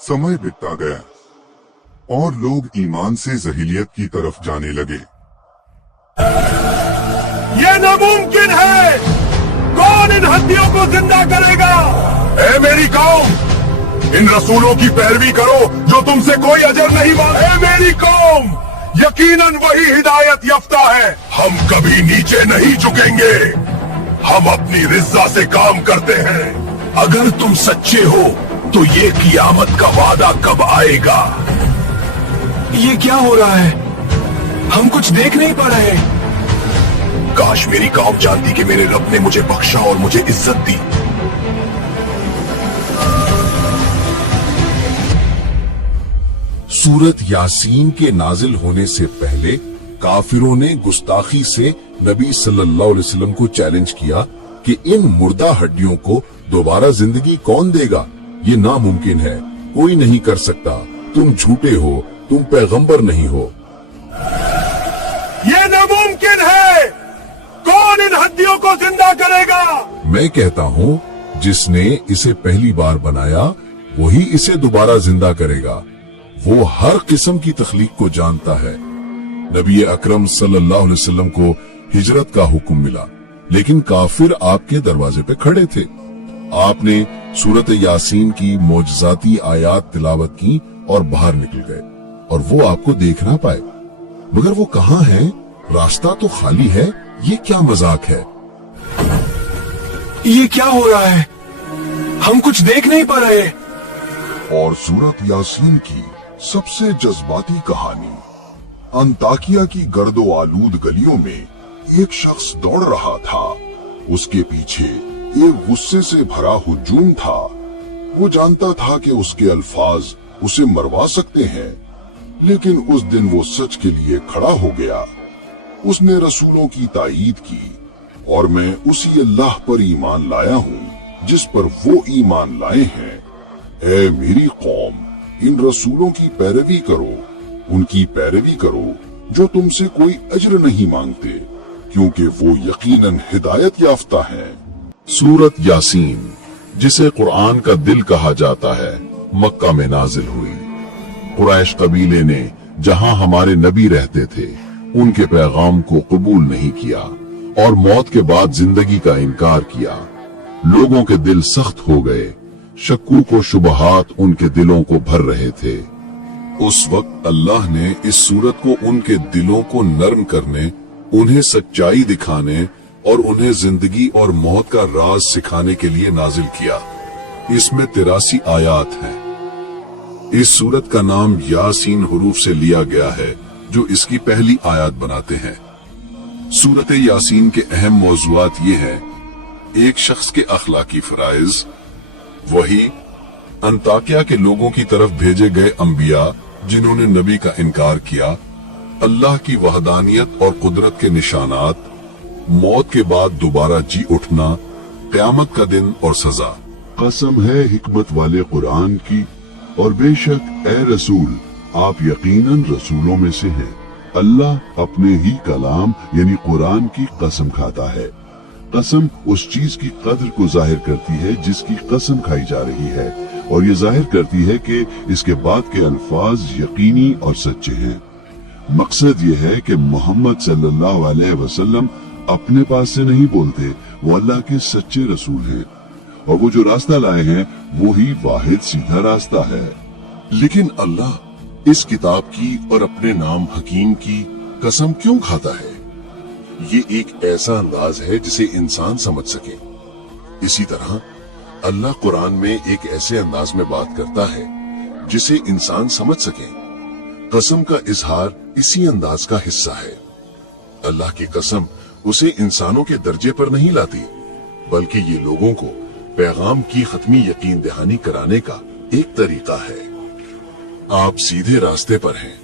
समय बीतता गया और लोग ईमान से जहीलियत की तरफ जाने लगे। ये नामुमकिन है, कौन इन हड्डियों को जिंदा करेगा? ऐ मेरी कौम, इन रसूलों की पैरवी करो जो तुमसे कोई अजर नहीं मांगे। ऐ मेरी कौम, यकीनन वही हिदायत याफ्ता है। हम कभी नीचे नहीं झुकेंगे, हम अपनी रिज़्ज़ा से काम करते हैं। अगर तुम सच्चे हो तो ये कियामत का वादा कब आएगा? ये क्या हो रहा है? हम कुछ देख नहीं पा रहे। काश मेरी कौम जानती कि मेरे रब ने मुझे बख्शा और मुझे इज्जत दी। सूरत यासीन के नाजिल होने से पहले काफिरों ने गुस्ताखी से नबी सल्लल्लाहु अलैहि वसल्लम को चैलेंज किया कि इन मुर्दा हड्डियों को दोबारा जिंदगी कौन देगा? ये नामुमकिन है, कोई नहीं कर सकता, तुम झूठे हो, तुम पैगंबर नहीं हो। ये नामुमकिन है, कौन इन हड्डियों को जिंदा करेगा? मैं कहता हूँ जिसने इसे पहली बार बनाया वही इसे दोबारा जिंदा करेगा। वो हर किस्म की तख्लीक को जानता है। नबी अकरम सल्लल्लाहु अलैहि वसल्लम को हिजरत का हुक्म मिला, लेकिन काफिर आपके दरवाजे पे खड़े थे। आपने सूरत यासीन की मोजज़ाती आयात तिलावत की और बाहर निकल गए और वो आपको देख ना पाए। मगर वो कहाँ है? रास्ता तो खाली है। ये क्या मजाक है? ये क्या हो रहा है? हम कुछ देख नहीं पा रहे। और सूरत यासीन की सबसे जज्बाती कहानी। अंताकिया की गर्दो आलूद गलियों में एक शख्स दौड़ रहा था। उसके पीछे एक गुस्से से भरा हुजूम था। वो जानता था कि उसके अल्फाज उसे मरवा सकते हैं, लेकिन उस दिन वो सच के लिए खड़ा हो गया। उसने रसूलों की ताईद की और मैं उसी अल्लाह पर ईमान लाया हूँ जिस पर वो ईमान लाए हैं। ऐ मेरी कौम, इन रसूलों की पैरवी करो, उनकी पैरवी करो जो तुमसे कोई अजर नहीं मांगते, क्योंकि वो यकीनन हिदायत याफ्ता हैं। सूरत यासीन, जिसे कुरान का दिल कहा जाता है, मक्का में नाजिल हुई। कुरैश कबीले ने जहां हमारे नबी रहते थे उनके पैगाम को कबूल नहीं किया और मौत के बाद जिंदगी का इनकार किया। लोगों के दिल सख्त हो गए, शक्कूक व शुबहात उनके दिलों को भर रहे थे। उस वक्त अल्लाह ने इस सूरत को उनके दिलों को नरम करने, उन्हें सच्चाई दिखाने और उन्हें जिंदगी और मौत का राज सिखाने के लिए नाजिल किया। इसमें 83 आयात हैं। इस सूरत का नाम यासीन हुरूफ से लिया गया है जो इसकी पहली आयत बनाते हैं। सूरत यासीन के अहम मौज़ूआत ये हैं: एक शख्स के अखलाकी फराइज, वही अंताकिया के लोगों की तरफ भेजे गए अंबिया जिन्होंने नबी का इनकार किया, अल्लाह की वहदानियत और कुदरत के निशानात, मौत के बाद दोबारा जी उठना, क़यामत का दिन और सजा। कसम है हिकमत वाले कुरान की, और बेशक ए रसूल आप यकीनन रसूलों में से हैं। अल्लाह अपने ही कलाम यानी कुरान की कसम खाता है। कसम उस चीज की कद्र को जाहिर करती है जिसकी कसम खाई जा रही है, और ये जाहिर करती है कि इसके बाद के अल्फाज यकीनी और सच्चे हैं। मकसद ये है कि मोहम्मद सल्लल्लाहु अलैहि वसल्लम अपने पास से नहीं बोलते, वो अल्लाह के सच्चे रसूल हैं, और वो जो रास्ता लाए हैं वो ही वाहिद सीधा रास्ता है। लेकिन अल्लाह इस किताब की और अपने नाम हकीम की कसम क्यों खाता है? ये एक ऐसा अंदाज है जिसे इंसान समझ सके। इसी तरह अल्लाह कुरान में एक ऐसे अंदाज में बात करता है जिसे इंसान समझ सके। कसम का इजहार इसी अंदाज का हिस्सा है। अल्लाह की कसम उसे इंसानों के दर्जे पर नहीं लाती, बल्कि ये लोगों को पैगाम की खत्मी यकीन दहानी कराने का एक तरीका है। आप सीधे रास्ते पर हैं।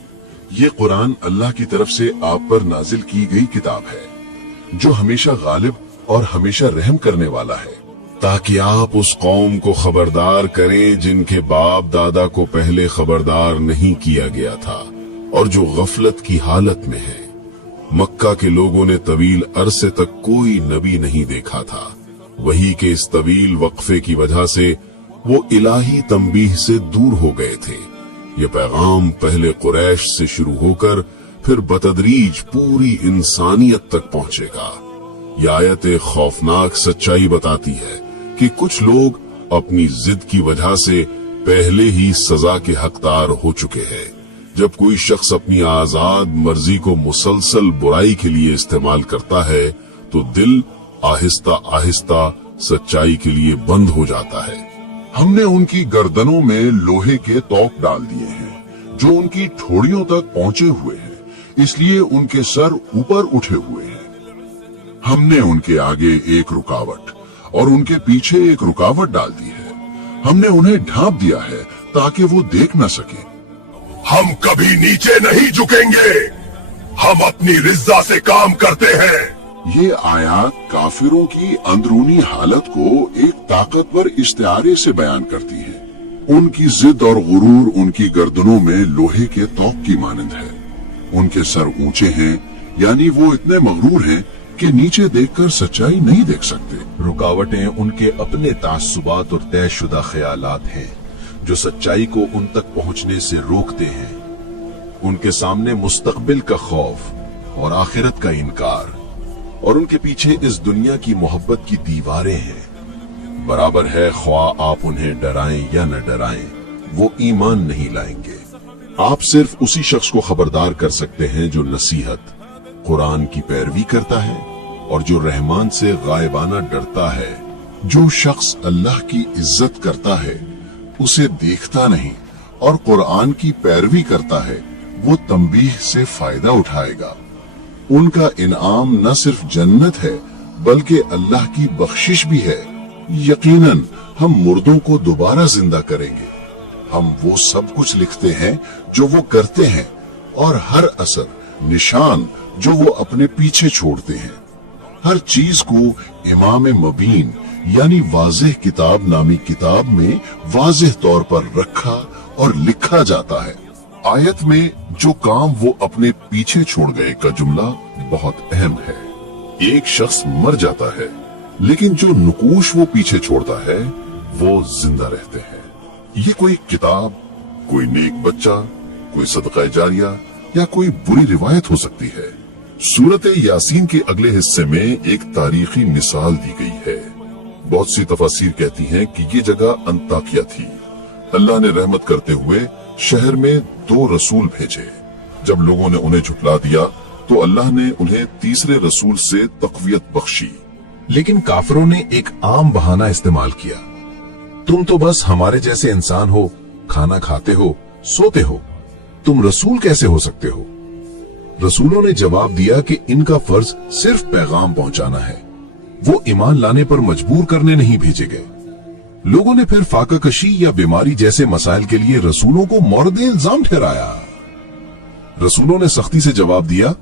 ये कुरान अल्लाह की तरफ से आप पर नाजिल की गई किताब है जो हमेशा गालिब और हमेशा रहम करने वाला है, ताकि आप उस कौम को खबरदार करें जिनके बाप दादा को पहले खबरदार नहीं किया गया था और जो गफलत की हालत में है। मक्का के लोगों ने तवील अरसे तक कोई नबी नहीं देखा था। वही के इस तवील वक्फे की वजह से वो इलाही तंबीह से दूर हो गए थे। ये पैगाम पहले कुरैश से शुरू होकर फिर बतदरीज पूरी इंसानियत तक पहुंचेगा। यह आयत एक खौफनाक सच्चाई बताती है कि कुछ लोग अपनी जिद की वजह से पहले ही सजा के हकदार हो चुके हैं। जब कोई शख्स अपनी आजाद मर्जी को मुसलसल बुराई के लिए इस्तेमाल करता है तो दिल आहिस्ता आहिस्ता सच्चाई के लिए बंद हो जाता है। हमने उनकी गर्दनों में लोहे के तोक डाल दिए हैं जो उनकी ठोड़ियों तक पहुंचे हुए हैं, इसलिए उनके सर ऊपर उठे हुए हैं। हमने उनके आगे एक रुकावट और उनके पीछे एक रुकावट डाल दी है। हमने उन्हें ढांप दिया है ताकि वो देख न सके। हम कभी नीचे नहीं झुकेंगे, हम अपनी रिज़्ज़ा से काम करते हैं। ये आयत काफिरों की अंदरूनी हालत को एक ताकतवर इश्तिहारे से बयान करती है। उनकी जिद और गुरूर उनकी गर्दनों में लोहे के तोक की मानंद है। उनके सर ऊंचे हैं, यानी वो इतने मगरूर हैं कि नीचे देखकर सच्चाई नहीं देख सकते। रुकावटें उनके अपने तासुबात और तयशुदा ख्यालात हैं जो सच्चाई को उन तक पहुंचने से रोकते हैं। उनके सामने मुस्तकबिल का खौफ और आखिरत का इनकार, और उनके पीछे इस दुनिया की मोहब्बत की दीवारें हैं। बराबर है ख्वाह आप उन्हें डराएं या न डराएं, वो ईमान नहीं लाएंगे। आप सिर्फ उसी शख्स को खबरदार कर सकते हैं जो नसीहत कुरान की पैरवी करता है और जो रहमान से गायबाना डरता है। जो शख्स अल्लाह की इज्जत करता है उसे देखता नहीं और कुरान की पैरवी करता है, वो तंबीह से फायदा उठाएगा। उनका इनाम न सिर्फ जन्नत है बल्कि अल्लाह की बख्शिश भी है। यकीनन हम मुर्दों को दोबारा जिंदा करेंगे। हम वो सब कुछ लिखते हैं जो वो करते हैं और हर असर निशान जो वो अपने पीछे छोड़ते हैं। हर चीज को इमाम मबीन यानी वाज़ेह किताब नामी किताब में वाज़ेह तौर पर रखा और लिखा जाता है। आयत में जो काम वो अपने पीछे छोड़ गए का जुमला बहुत अहम है। एक शख्स मर जाता है लेकिन जो नुकूश वो पीछे छोड़ता है वो जिंदा रहते हैं। ये कोई किताब, कोई नेक बच्चा, कोई सदका जारिया या कोई बुरी रिवायत हो सकती है। सूरत यासीन के अगले हिस्से में एक तारीखी मिसाल दी गई है। बहुत सी तफासीर कहती हैं कि ये जगह अंताकिया थी। अल्लाह ने रहमत करते हुए शहर में 2 रसूल भेजे। जब लोगों ने उन्हें झुठला दिया तो अल्लाह ने उन्हें तीसरे रसूल से तक़वियत बख्शी। लेकिन काफिरों ने एक आम बहाना इस्तेमाल किया, तुम तो बस हमारे जैसे इंसान हो, खाना खाते हो, सोते हो, तुम रसूल कैसे हो सकते हो? रसूलों ने जवाब दिया कि इनका फर्ज सिर्फ पैगाम पहुंचाना है, वो ईमान लाने पर मजबूर करने नहीं भेजे गए। लोगों ने फिर फाका कशी या बीमारी जैसे मसाइल के लिए रसूलों को मौरद इल्जाम ठहराया। रसूलों ने सख्ती से जवाब दिया,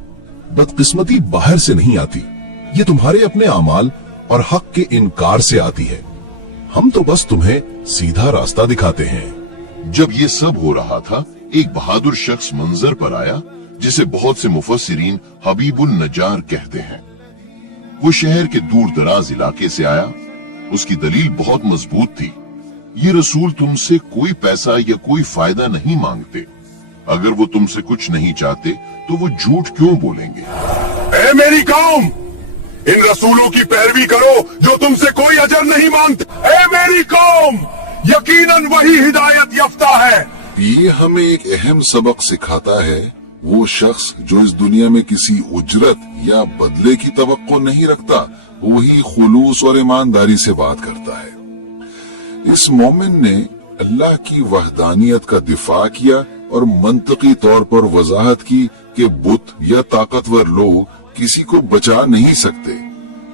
बदकिस्मती बाहर से नहीं आती, ये तुम्हारे अपने अमाल और हक के इनकार से आती है। हम तो बस तुम्हें सीधा रास्ता दिखाते हैं। जब ये सब हो रहा था, एक बहादुर शख्स मंजर पर आया जिसे बहुत से मुफस्सिरीन हबीबुल नज्जार कहते हैं। वो शहर के दूर दराज इलाके से आया। उसकी दलील बहुत मजबूत थी। ये रसूल तुमसे कोई पैसा या कोई फायदा नहीं मांगते। अगर वो तुमसे कुछ नहीं चाहते तो वो झूठ क्यों बोलेंगे? ए मेरी कौम, इन रसूलों की पैरवी करो जो तुमसे कोई अजर नहीं मांगते। ए मेरी कौम, यकीनन वही हिदायत याफ्ता है। ये हमें एक अहम सबक सिखाता है। वो शख्स जो इस दुनिया में किसी उजरत या बदले की तवक्को नहीं रखता, वही खुलूस और ईमानदारी से बात करता है। इस मोमिन ने अल्लाह की वहदानियत का दिफा किया और मंतकी तौर पर वजाहत की कि बुत या ताकतवर लोग किसी को बचा नहीं सकते।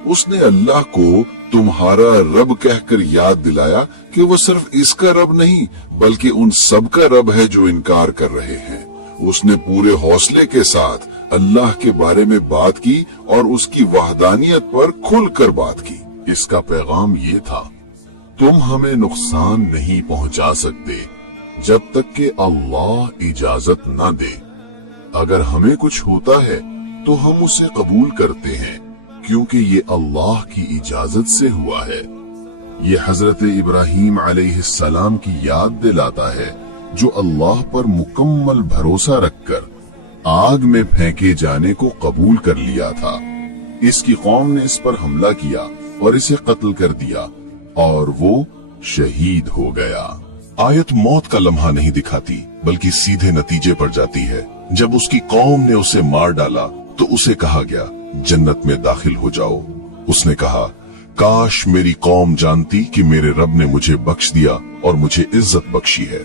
उसने अल्लाह को तुम्हारा रब कहकर याद दिलाया कि वो सिर्फ इसका रब नहीं बल्कि उन सब का रब है जो इनकार कर रहे हैं। उसने पूरे हौसले के साथ अल्लाह के बारे में बात की और उसकी वहदानियत पर खुलकर बात की। इसका पैगाम ये था, तुम हमें नुकसान नहीं पहुंचा सकते जब तक कि अल्लाह इजाजत न दे। अगर हमें कुछ होता है तो हम उसे कबूल करते हैं क्योंकि ये अल्लाह की इजाजत से हुआ है। ये हजरत इब्राहीम अलैहिस्सलाम की याद दिलाता है, जो अल्लाह पर मुकम्मल भरोसा रखकर आग में फेंके जाने को कबूल कर लिया था। इसकी कौम ने इस पर हमला किया और इसे कत्ल कर दिया और वो शहीद हो गया। आयत मौत का लम्हा नहीं दिखाती, बल्कि सीधे नतीजे पर जाती है। जब उसकी कौम ने उसे मार डाला तो उसे कहा गया, जन्नत में दाखिल हो जाओ। उसने कहा, काश मेरी कौम जानती कि मेरे रब ने मुझे बख्श दिया और मुझे इज्जत बख्शी है।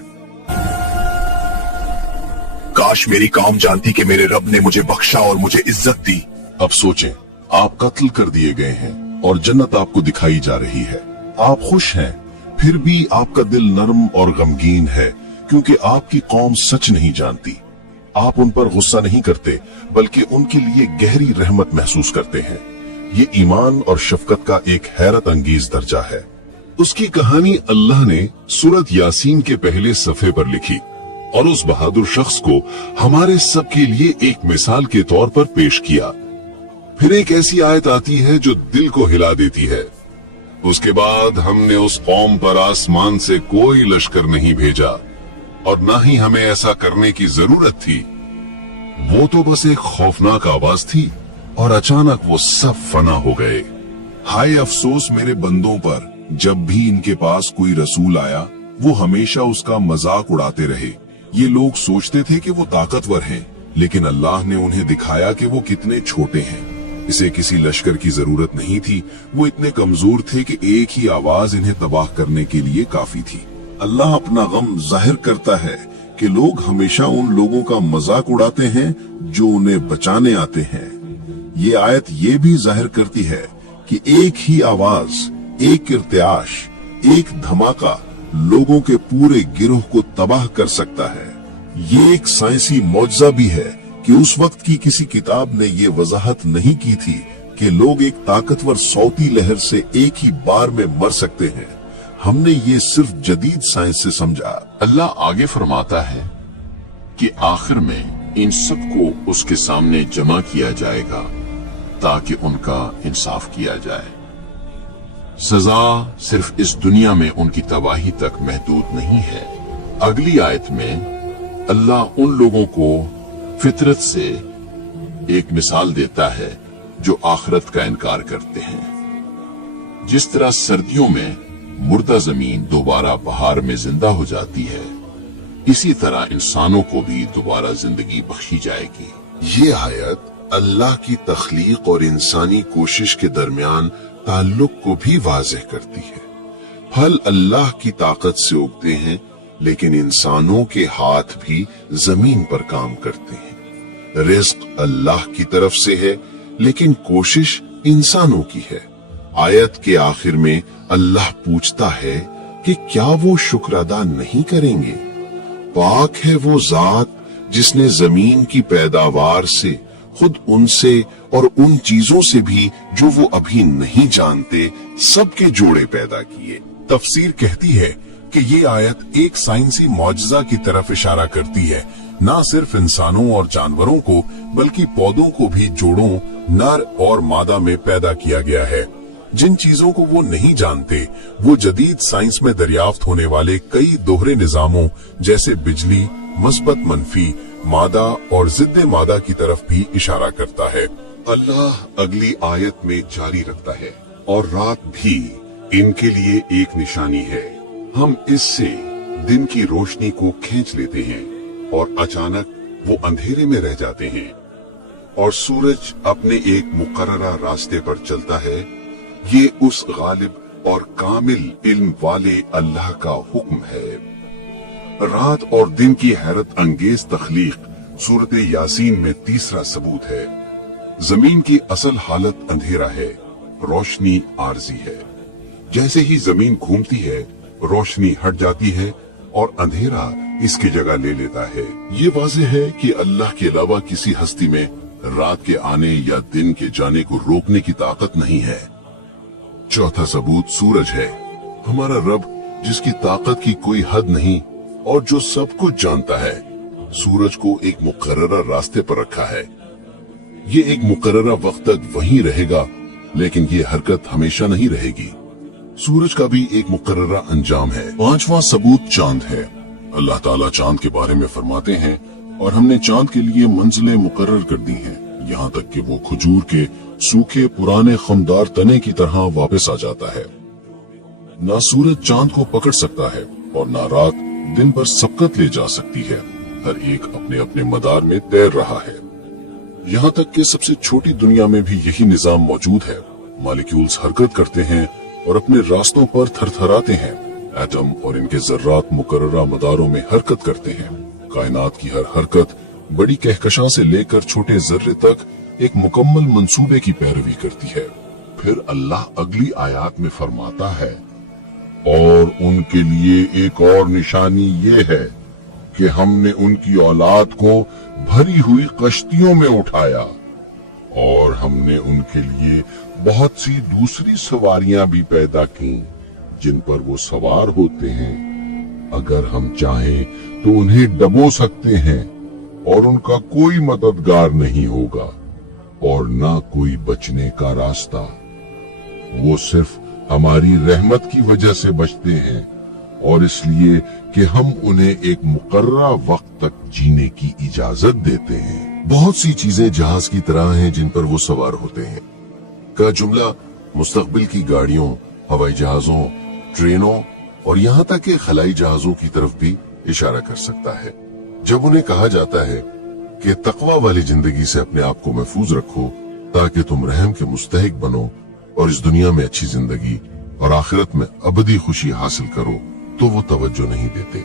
काश मेरी कौम जानती कि मेरे रब ने मुझे बख्शा और मुझे इज्जत दी। अब सोचें, आप कत्ल कर दिए गए हैं और जन्नत आपको दिखाई जा रही है। आप खुश हैं, फिर भी आपका दिल नरम और गमगीन है, क्योंकि आपकी कौम सच नहीं जानती। आप उन पर गुस्सा नहीं करते, बल्कि उनके लिए गहरी रहमत महसूस करते हैं। ये ईमान और शफकत का एक हैरत अंगेज दर्जा है। उसकी कहानी अल्लाह ने सूरत यासीन के पहले सफ़े पर लिखी और उस बहादुर शख्स को हमारे सब के लिए एक मिसाल के तौर पर पेश किया। फिर एक ऐसी आयत आती है जो दिल को हिला देती है। उसके बाद हमने उस कौम पर आसमान से कोई लश्कर नहीं भेजा और न ही हमें ऐसा करने की जरूरत थी। वो तो बस एक खौफनाक आवाज थी और अचानक वो सब फना हो गए। हाय अफसोस मेरे बंदों पर, जब भी इनके पास कोई रसूल आया वो हमेशा उसका मजाक उड़ाते रहे। ये लोग सोचते थे कि वो ताकतवर हैं, लेकिन अल्लाह ने उन्हें दिखाया कि वो कितने छोटे हैं। इसे किसी लश्कर की जरूरत नहीं थी, वो इतने कमजोर थे कि एक ही आवाज इन्हें तबाह करने के लिए काफी थी। अल्लाह अपना गम जाहिर करता है कि लोग हमेशा उन लोगों का मजाक उड़ाते हैं जो उन्हें बचाने आते हैं। ये आयत ये भी जाहिर करती है कि एक ही आवाज, एक इर्तियाश, एक धमाका लोगों के पूरे गिरोह को तबाह कर सकता है। ये एक साइंसी मौजज़ा भी है कि उस वक्त की किसी किताब ने ये वजाहत नहीं की थी कि लोग एक ताकतवर सौती लहर से एक ही बार में मर सकते हैं। हमने ये सिर्फ जदीद साइंस से समझा। अल्लाह आगे फरमाता है कि आखिर में इन सबको उसके सामने जमा किया जाएगा ताकि उनका इंसाफ किया जाए। सजा सिर्फ इस दुनिया में उनकी तबाही तक महदूद नहीं है। अगली आयत में अल्लाह उन लोगों को फितरत से एक मिसाल देता है जो आखिरत का इनकार करते हैं। जिस तरह सर्दियों में मुर्दा जमीन दोबारा बहार में जिंदा हो जाती है, इसी तरह इंसानों को भी दोबारा जिंदगी बख्शी जाएगी। ये आयत अल्लाह की तख्लीक और इंसानी कोशिश के दरमियान ताल्लुक को भी वाज़ेह करती है। फल अल्लाह की ताकत से उगते हैं, लेकिन इंसानों के हाथ भी जमीन पर काम करते हैं। रिज़्क़ अल्लाह की तरफ से है, लेकिन कोशिश इंसानों की है। आयत के आखिर में अल्लाह पूछता है कि क्या वो शुक्र अदा नहीं करेंगे। पाक है वो जात जिसने जमीन की पैदावार से, खुद उनसे और उन चीजों से भी जो वो अभी नहीं जानते, सबके जोड़े पैदा किए। तफसीर कहती है कि ये आयत एक साइंसी मौजज़ा की तरफ इशारा करती है। न सिर्फ इंसानों और जानवरों को, बल्कि पौधों को भी जोड़ों, नर और मादा में पैदा किया गया है। जिन चीजों को वो नहीं जानते, वो जदीद साइंस में दरियाफ्त होने वाले कई दोहरे निजामों जैसे बिजली, मस्बत मनफी, मादा और जिद्दे मादा की तरफ भी इशारा करता है। अल्लाह अगली आयत में जारी रखता है, और रात भी इनके लिए एक निशानी है। हम इससे दिन की रोशनी को खींच लेते हैं और अचानक वो अंधेरे में रह जाते हैं और सूरज अपने एक मुकर्ररा रास्ते पर चलता है। ये उस गालिब और कामिल इल्म वाले अल्लाह का हुक्म है। रात और दिन की हैरत अंगेज तख्लीक सूरत यासीन में तीसरा सबूत है। जमीन की असल हालत अंधेरा है, रोशनी आरजी है। जैसे ही जमीन घूमती है, रोशनी हट जाती है और अंधेरा इसकी जगह ले लेता है। ये वाज़ेह है कि अल्लाह के अलावा किसी हस्ती में रात के आने या दिन के जाने को रोकने की ताकत नहीं है। चौथा सबूत सूरज है। हमारा रब जिसकी ताकत की कोई हद नहीं और जो सब कुछ जानता है, सूरज को एक मुकर्ररा रास्ते पर रखा है। ये एक मुकर्ररा वक्त तक वहीं रहेगा, लेकिन ये हरकत हमेशा नहीं रहेगी। सूरज का भी एक मुकर्ररा अंजाम है। पांचवा सबूत चांद है। अल्लाह ताला चांद के बारे में फरमाते हैं, और हमने चांद के लिए मंजिलें मुकर्रर कर दी हैं, यहाँ तक कि वो खजूर के सूखे पुराने खमदार तने की तरह वापस आ जाता है। ना सूरज चांद को पकड़ सकता है और ना रात दिन पर सबकत ले जा सकती है। हर एक अपने अपने मदार में तैर रहा है। यहाँ तक कि सबसे छोटी दुनिया में भी यही निजाम मौजूद है। मॉलिक्यूल्स हरकत करते हैं और अपने रास्तों पर थरथराते हैं। एटम और इनके जर्रात मुकर्ररा मदारों में हरकत करते हैं। कायनात की हर हरकत बड़ी कहकशां से लेकर छोटे जर्रे तक एक मुकम्मल मंसूबे की पैरवी करती है। फिर अल्लाह अगली आयत में फरमाता है, और उनके लिए एक और निशानी ये है कि हमने उनकी औलाद को भरी हुई कश्तियों में उठाया, और हमने उनके लिए बहुत सी दूसरी सवारियां भी पैदा की जिन पर वो सवार होते हैं। अगर हम चाहें तो उन्हें डबो सकते हैं, और उनका कोई मददगार नहीं होगा और ना कोई बचने का रास्ता। वो सिर्फ हमारी रहमत की वजह से बचते हैं, और इसलिए कि हम उन्हें एक मुकर्ररा वक्त तक जीने की इजाजत देते हैं। बहुत सी चीजें जहाज की तरह हैं जिन पर वो सवार होते हैं का जुमला मुस्तकबिल की गाड़ियों, हवाई जहाजों, ट्रेनों और यहाँ तक कि खलाई जहाजों की तरफ भी इशारा कर सकता है। जब उन्हें कहा जाता है कि तकवा वाली जिंदगी से अपने आप को महफूज रखो ताकि तुम रहम के मुस्तहिक बनो और इस दुनिया में अच्छी जिंदगी और आखिरत में अबदी खुशी हासिल करो, तो वो तवज्जो नहीं देते।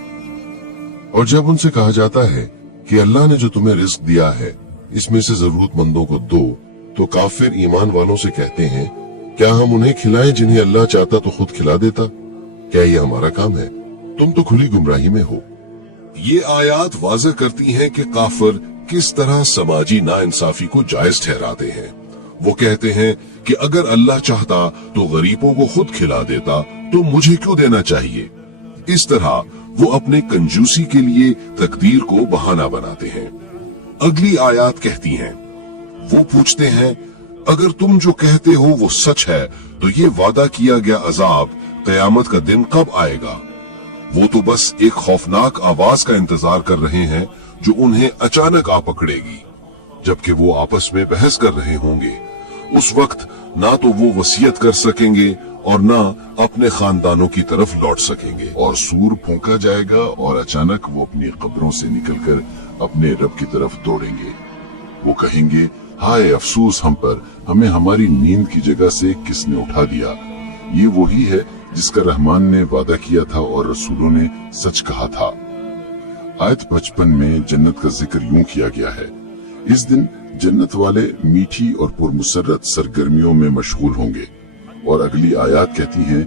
और जब उनसे कहा जाता है कि अल्लाह ने जो तुम्हें रिस्क दिया है इसमें से जरूरतमंदों को दो, तो काफिर ईमान वालों से कहते हैं, क्या हम उन्हें खिलाएं जिन्हें अल्लाह चाहता तो खुद खिला देता? क्या ये हमारा काम है? तुम तो खुली गुमराही में हो। ये आयात वाज़ह करती हैं कि काफिर किस तरह समाजी नाइंसाफी को जायज ठहराते हैं। वो कहते हैं कि अगर अल्लाह चाहता तो गरीबों को खुद खिला देता, तो मुझे क्यों देना चाहिए? इस तरह वो अपने कंजूसी के लिए तकदीर को बहाना बनाते हैं। अगली आयत कहती हैं, वो पूछते हैं, अगर तुम जो कहते हो वो सच है तो ये वादा किया गया अजाब कयामत का दिन कब आएगा? वो तो बस एक खौफनाक आवाज का इंतजार कर रहे हैं जो उन्हें अचानक आ पकड़ेगी। जबकि वो आपस में बहस कर रहे होंगे, उस वक्त ना तो वो वसीयत कर सकेंगे और ना अपने खानदानों की तरफ लौट सकेंगे। और सूर फूंका जाएगा और अचानक वो अपनी कब्रों से निकलकर अपने रब की तरफ दौड़ेंगे। वो कहेंगे, हाय अफसोस हम पर, हमें हमारी नींद की जगह से किसने उठा दिया। ये वही है जिसका रहमान ने वादा किया था और रसूलों ने सच कहा था। आयत 55 में जन्नत का जिक्र यूं किया गया है, इस दिन जन्नत वाले मीठी और पुरमुसर्रत सरगर्मियों में मशगूल होंगे। और अगली आयत कहती है,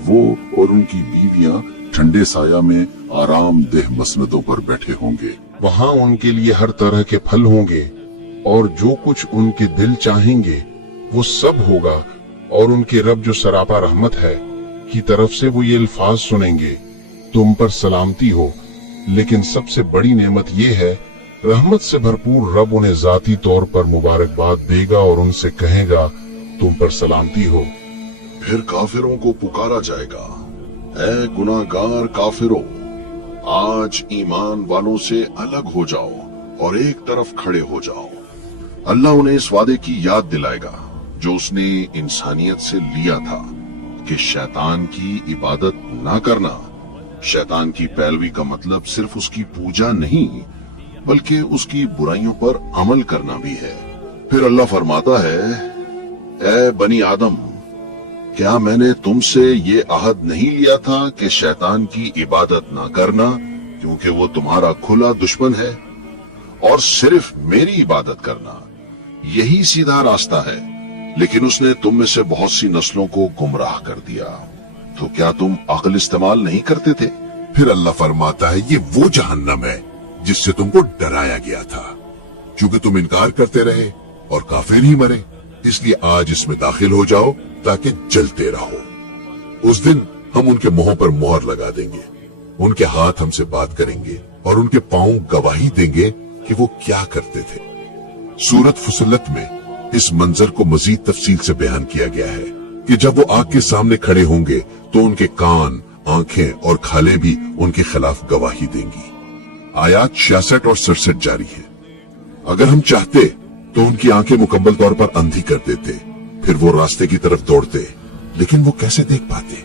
वो और उनकी बीवियां ठंडे साया में आराम देह मसनदों पर बैठे होंगे। वहाँ उनके लिए हर तरह के फल होंगे और जो कुछ उनके दिल चाहेंगे वो सब होगा। और उनके रब जो सरापा रहमत है की तरफ से वो ये अल्फाज सुनेंगे, तुम पर सलामती हो। लेकिन सबसे बड़ी नेमत ये है, रहमत से भरपूर रब उन्हें जाती तौर पर मुबारकबाद देगा और उनसे कहेगा, तुम पर सलामती हो। फिर काफिरों को पुकारा जाएगा, ऐ गुनाहगार काफिरों, आज ईमान वालों से अलग हो जाओ और एक तरफ खड़े हो जाओ। अल्लाह उन्हें इस वादे की याद दिलाएगा जो उसने इंसानियत से लिया था कि शैतान की इबादत ना करना। शैतान की पैरवी का मतलब सिर्फ उसकी पूजा नहीं बल्कि उसकी बुराइयों पर अमल करना भी है। फिर अल्लाह फरमाता है, ऐ बनी आदम, क्या मैंने तुमसे ये अहद नहीं लिया था कि शैतान की इबादत ना करना, क्योंकि वो तुम्हारा खुला दुश्मन है, और सिर्फ मेरी इबादत करना, यही सीधा रास्ता है। लेकिन उसने तुम में से बहुत सी नस्लों को गुमराह कर दिया, तो क्या तुम अक्ल इस्तेमाल नहीं करते थे? फिर अल्लाह फरमाता है, ये वो जहन्नम है जिससे तुमको डराया गया था, क्योंकि तुम इनकार करते रहे और काफिर ही मरे। इसलिए आज इसमें दाखिल हो जाओ ताकि जलते रहो। उस दिन हम उनके मुंहों पर मोहर लगा देंगे, उनके हाथ हमसे बात करेंगे और उनके पांव गवाही देंगे कि वो क्या करते थे। सूरत फुसिलत में इस मंजर को मजीद तफसील से बयान किया गया है कि जब वो आग के सामने खड़े होंगे तो उनके कान, आंखें और खालें भी उनके खिलाफ गवाही देंगी। आयात 66 और 67 जारी है। अगर हम चाहते तो उनकी आंखें मुकम्मल तौर पर अंधी कर देते, फिर वो रास्ते की तरफ दौड़ते, लेकिन वो कैसे देख पाते?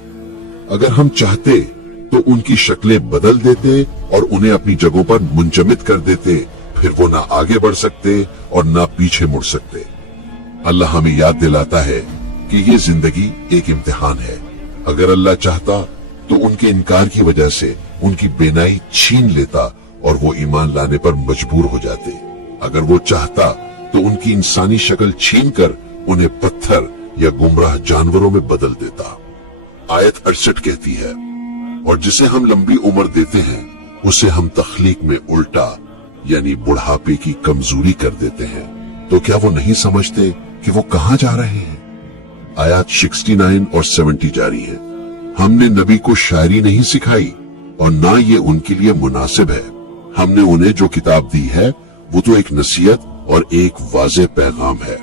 अगर हम चाहते तो उनकी शक्लें बदल देते और उन्हें अपनी जगहों पर मुंजमद कर देते, फिर वो ना आगे बढ़ सकते और ना पीछे मुड़ सकते। अल्लाह हमें याद दिलाता है कि ये जिंदगी एक इम्तिहान है। अगर अल्लाह चाहता तो उनके इनकार की वजह से उनकी बेनाई छीन लेता और वो ईमान लाने पर मजबूर हो जाते। अगर वो चाहता तो उनकी इंसानी शक्ल छीन कर उन्हें पत्थर या गुमराह जानवरों में बदल देता। आयत 68 कहती है, और जिसे हम लंबी उम्र देते हैं उसे हम तख्लीक में उल्टा यानी बुढ़ापे की कमजोरी कर देते हैं। तो क्या वो नहीं समझते कि वो कहां जा रहे हैं? आयत 69 और 70 जारी है। हमने नबी को शायरी नहीं सिखाई और ना ये उनके लिए मुनासिब है। हमने उन्हें जो किताब दी है वो तो एक नसीहत और एक वाज़ेह पैगाम है।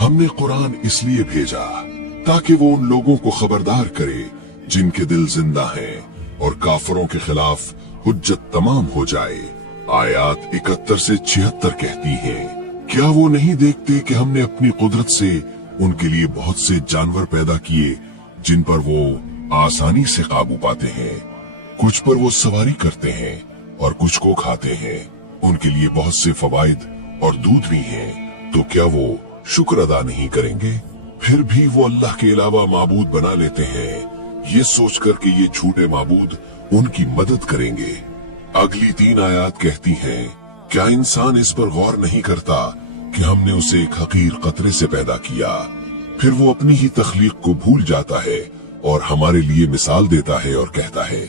हमने कुरान इसलिए भेजा ताकि वो उन लोगों को खबरदार करे जिनके दिल जिंदा हैं और काफिरों के खिलाफ हुज्जत तमाम हो जाए। आयत 71 से 76 कहती हैं, क्या वो नहीं देखते कि हमने अपनी कुदरत से उनके लिए बहुत से जानवर पैदा किए जिन पर वो आसानी से काबू पाते हैं। कुछ पर वो सवारी करते हैं और कुछ को खाते हैं। उनके लिए बहुत से फवाइद और दूध भी हैं। तो क्या वो शुक्र अदा नहीं करेंगे? फिर भी वो अल्लाह के अलावा माबूद बना लेते हैं, ये सोचकर कि ये झूठे माबूद उनकी मदद करेंगे। अगली 3 आयत कहती हैं, क्या इंसान इस पर गौर नहीं करता कि हमने उसे एक हकीर कतरे से पैदा किया, फिर वो अपनी ही तख्लीक को भूल जाता है और हमारे लिए मिसाल देता है और कहता है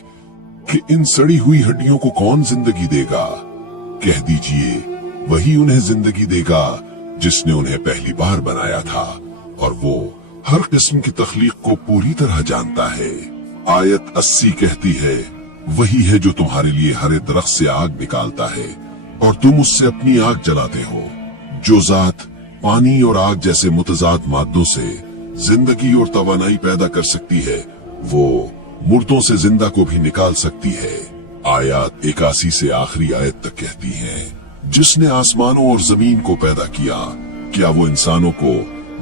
कि इन सड़ी हुई हड्डियों को कौन जिंदगी देगा? कह दीजिए, वही उन्हें जिंदगी देगा जिसने उन्हें पहली बार बनाया था और वो हर किस्म की तख्लीक को पूरी तरह जानता है। आयत 80 कहती है, वही है जो तुम्हारे लिए हरे दरख्त से आग निकालता है और तुम उससे अपनी आग जलाते हो। जो जात पानी और आग जैसे मुतजाद मादों से जिंदगी और तवानाई पैदा कर सकती है, वो मुर्दों से जिंदा को भी निकाल सकती है। आयत 81 से आखिरी आयत तक कहती है, जिसने आसमानों और जमीन को पैदा किया, क्या वो इंसानों को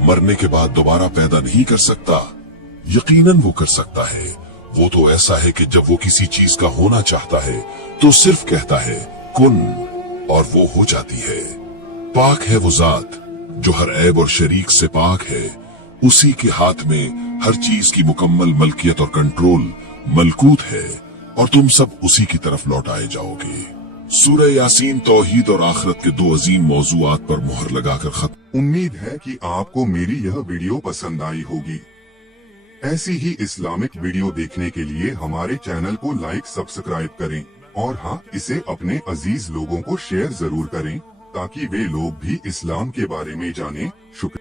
मरने के बाद दोबारा पैदा नहीं कर सकता? यकीनन वो कर सकता है। वो तो ऐसा है कि जब वो किसी चीज का होना चाहता है तो सिर्फ कहता है कुन और वो हो जाती है। पाक है वो जात जो हर ऐब और शरीक से पाक है। उसी के हाथ में हर चीज की मुकम्मल मलकियत और कंट्रोल मलकूत है और तुम सब उसी की तरफ लौटाए जाओगे। सूरह यासीन तौहीद और आखिरत के 2 अजीम मौजूआत पर मोहर लगाकर खत्म। उम्मीद है कि आपको मेरी यह वीडियो पसंद आई होगी। ऐसी ही इस्लामिक वीडियो देखने के लिए हमारे चैनल को लाइक, सब्सक्राइब करें और हाँ, इसे अपने अजीज लोगों को शेयर जरूर करें ताकि वे लोग भी इस्लाम के बारे में जानें। शुक्रिया।